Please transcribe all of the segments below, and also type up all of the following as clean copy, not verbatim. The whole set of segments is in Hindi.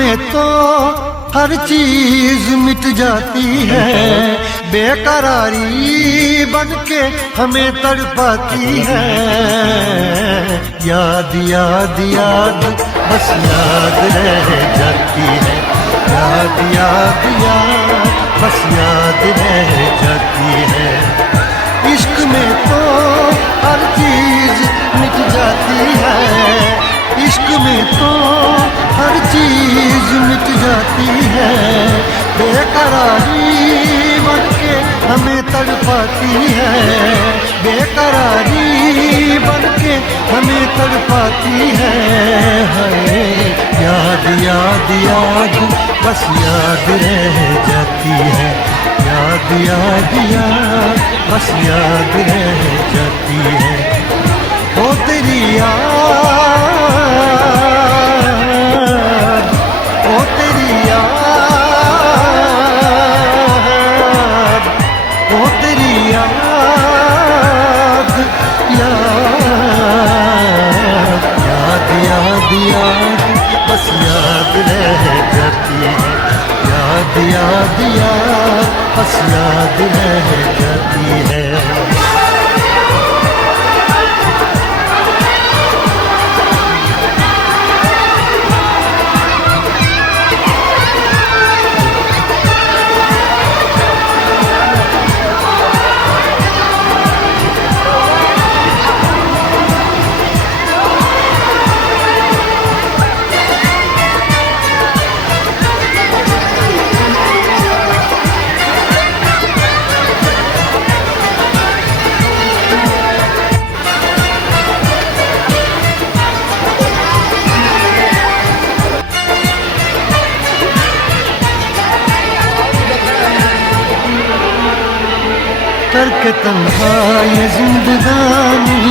में तो हर चीज मिट जाती है, बेकरारी बनके हमें तड़पाती है। याद याद याद बस याद रह जाती है, याद याद याद बस याद रह जाती है। इश्क में तो हर चीज मिट जाती है, इश्क में तो हर चीज मिट जाती है, बेकरारी बनके हमें तड़पाती है, बेकरारी बनके हमें तड़पाती है। याद याद याद बस याद रह जाती है, याद याद याद बस याद रह जाती है। ओ तेरी याद, ओ तेरी याद, ओ तेरी याद, याद याद याद याद बस याद रह जाती है, याद याद याद बस याद रह जाती है। करके तन्हा ये जिंदगानी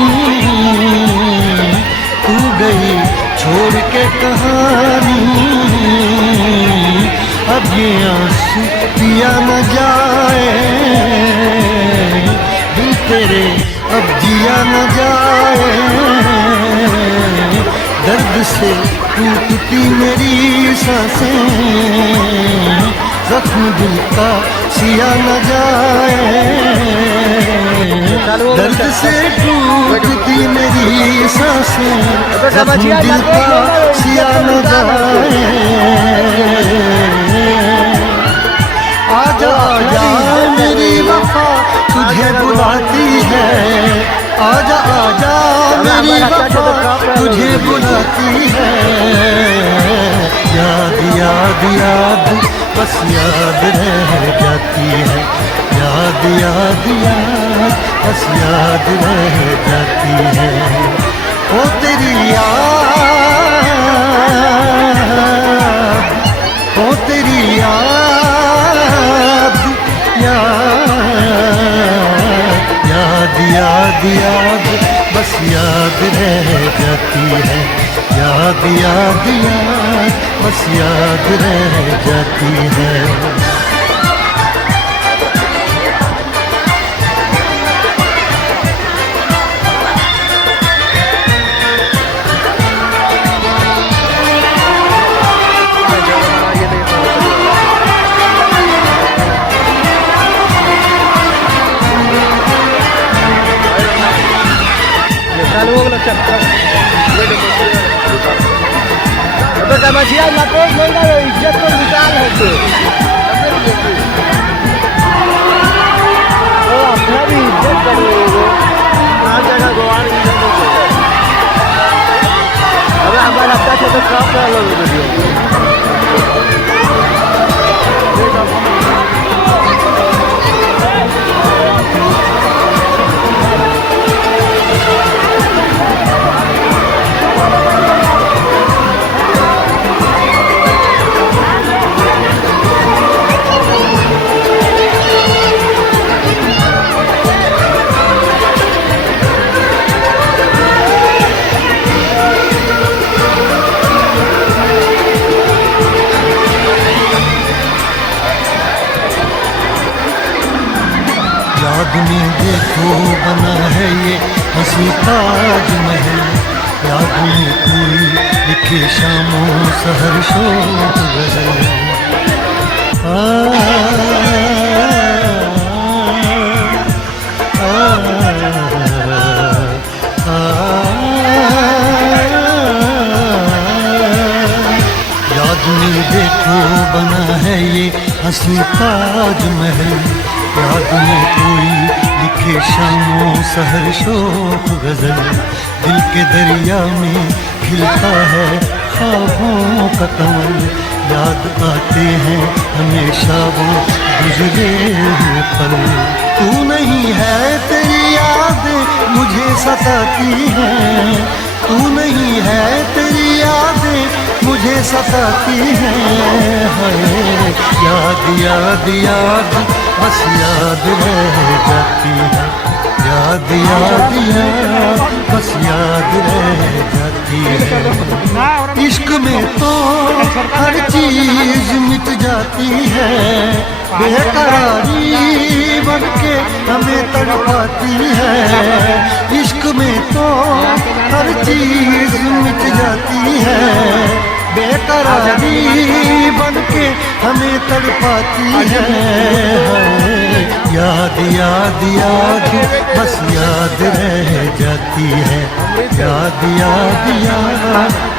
तू गई छोड़ के कहानी, अब ये आंसू पिया न जाए, दिल तेरे अब जिया न जाए। दर्द से टूटती मेरी सांसें, जख्म दिल का सिया न जाए, दर्द से टूटती मेरी सांसें, जख्म दिल का सिया न जाए। आजा आजा मेरी वफा तुझे बुलाती है, आजा आजा मेरी वफा तुझे बुलाती है। याद याद याद बस याद रह जाती है, याद याद याद बस याद रह जाती है। ओ तेरी याद, ओ तेरी याद, याद याद याद याद बस याद रह जाती है, याद याद याद बस याद रह जाती है। बचिया लपेट लेगा तो इज्जत को निकाल है तो अपना भी इज्जत करेंगे। हर जगह गोवार इज्जत अबे हमारा अच्छा से तो क्रॉप कर लो वीडियो। याद में देखो बना है ये हंसी ताज महल, याद में कोई लिखे शामों सहर शोक गजल। याद में देखो बना है ये हंसी ताजमहल, याद में कोई लिखे शामों सहर शोक गजल। दिल के दरिया में खिलता है ख्वाबों का कमल, याद आते हैं हमेशा वो गुजरे हुए पल। तू नहीं है तेरी याद मुझे सताती है, तू नहीं है तेरी याद मुझे सताती है। हाय याद याद याद बस याद रह जाती है, याद याद याद बस याद रह जाती है। इश्क में तो हर चीज मिट जाती है, बेकरारी बनके हमें तड़पाती है। इश्क में तो हर चीज मिट जाती है, बेकरारी बनके हमें तड़पाती है। याद याद याद बस याद रह जाती है, याद याद याद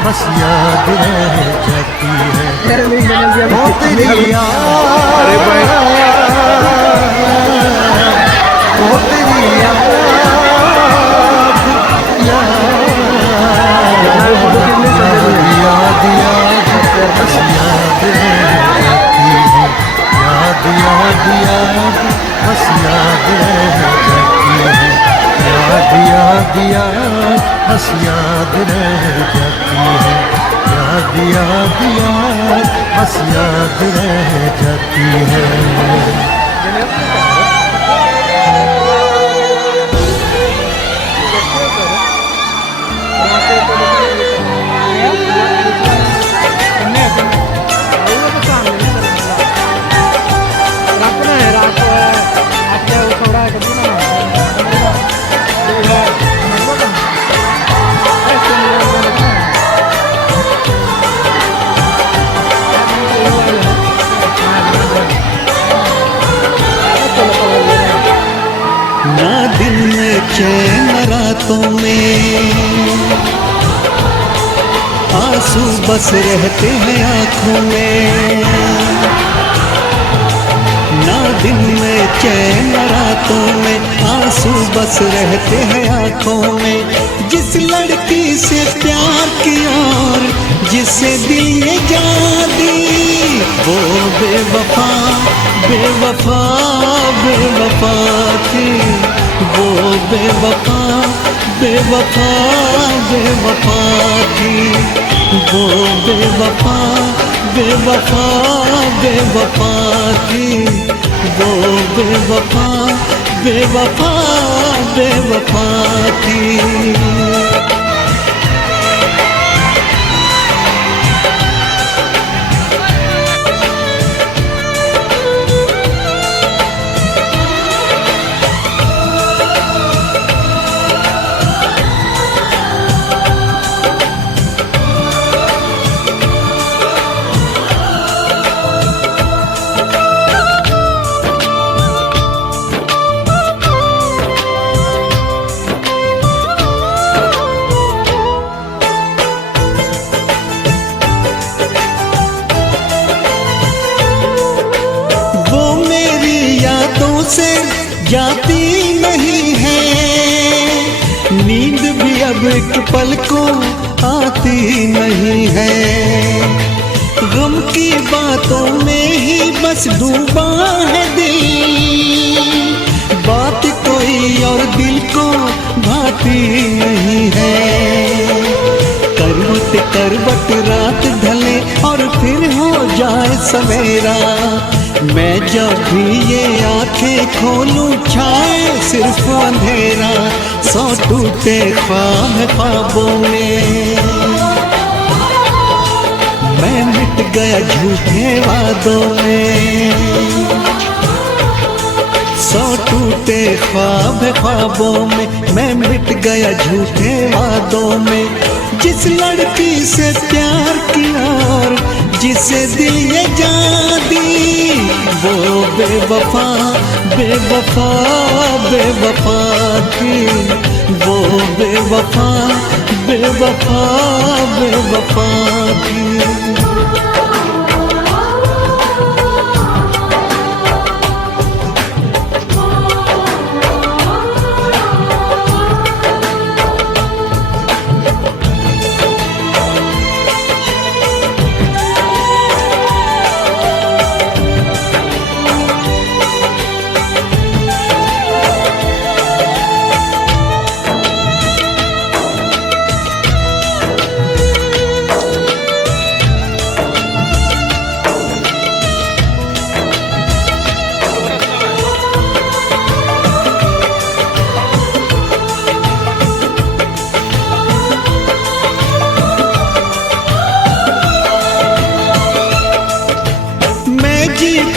बस याद रह जाती है। वो तेरी याद, वो तेरी याद, याद याद बस याद रह जाती है, याद याद याद बस याद रह जाती है। याद याद याद बस याद रह जाती है, याद याद याद बस याद रह जाती है। ना दिन में चैन रातों में आंसू बस रहते हैं आँखों में, ना दिन में चैन रातों में आंसू बस रहते हैं आँखों में। जिस लड़की से प्यार किया और जिसे दिल ने जान दी, वो बेवफा बेवफा बेवफा थी, वो बेवफा बेवफा बेवफा थी, वो बेवफा बेवफा बेवफा थी, वो बेवफा बेवफा बेवफा थी। से जाती नहीं है, नींद भी अब एक पल को आती नहीं है। गम की बातों में ही बस डूबा है दिल, बात कोई और दिल को भाती नहीं है। करवट करवट रात ढले और फिर हो जाए सवेरा, मैं जब भी ये आंखें खोलूं छाए सिर्फ अंधेरा। सौ टूटे ख्वाब ख्वाबों में मैं मिट गया झूठे वादों में, सौ टूटे ख्वाब ख्वाबों में मैं मिट गया झूठे वादों में। जिस लड़की से प्यार किया और जिसे दिल ये जान दी, वो बेवफा बेवफा बेवफा थी, वो बेवफा बेवफा बेवफा थी।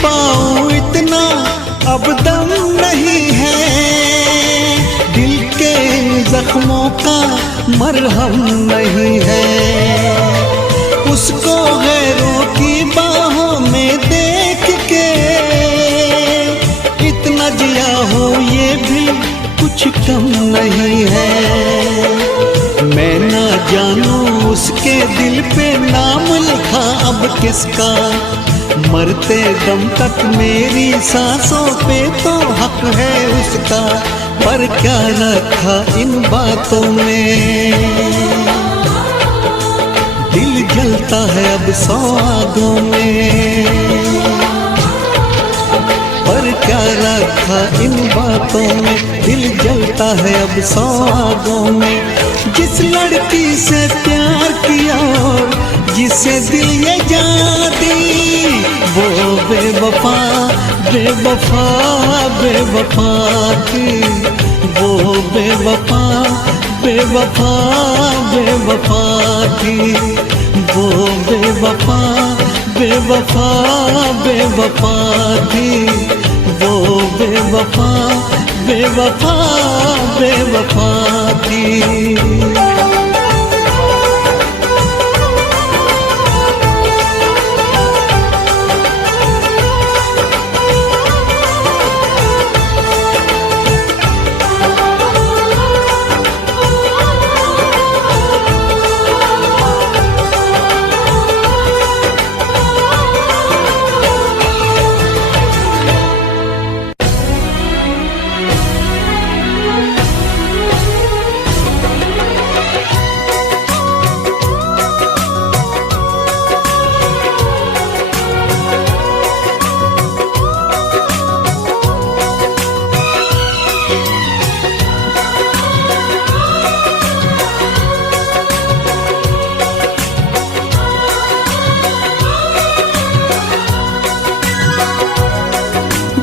पाऊं इतना अब दम नहीं है, दिल के जख्मों का मरहम नहीं है। उसको गैरों की बाहों में देख के इतना जिया हो ये भी कुछ कम नहीं है। मैं ना जानूं उसके दिल पे नाम लिखा अब किसका, मरते दम तक मेरी सांसों पे तो हक है उसका, पर क्या रखा इन बातों में। दिल जलता है अब सौहागों में, पर क्या रखा इन बातों में। दिल जलता है अब सौहागों में। जिस लड़की से प्यार किया और जिसे दिल ये जान दी, वो बेवफा बेवफा बेवफा थी, वो बेवफा बेवफा बेवफा थी, वो बेवफा बेवफा बेवफा थी, वो बेवफा बेवफा बेवफा थी।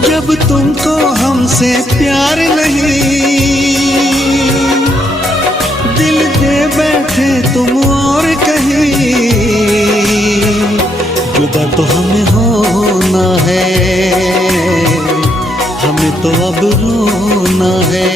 जब तुमको हमसे प्यार नहीं, दिल दे बैठे तुम और कहीं, जुदा तो हमें होना है, हमें तो अब रोना है।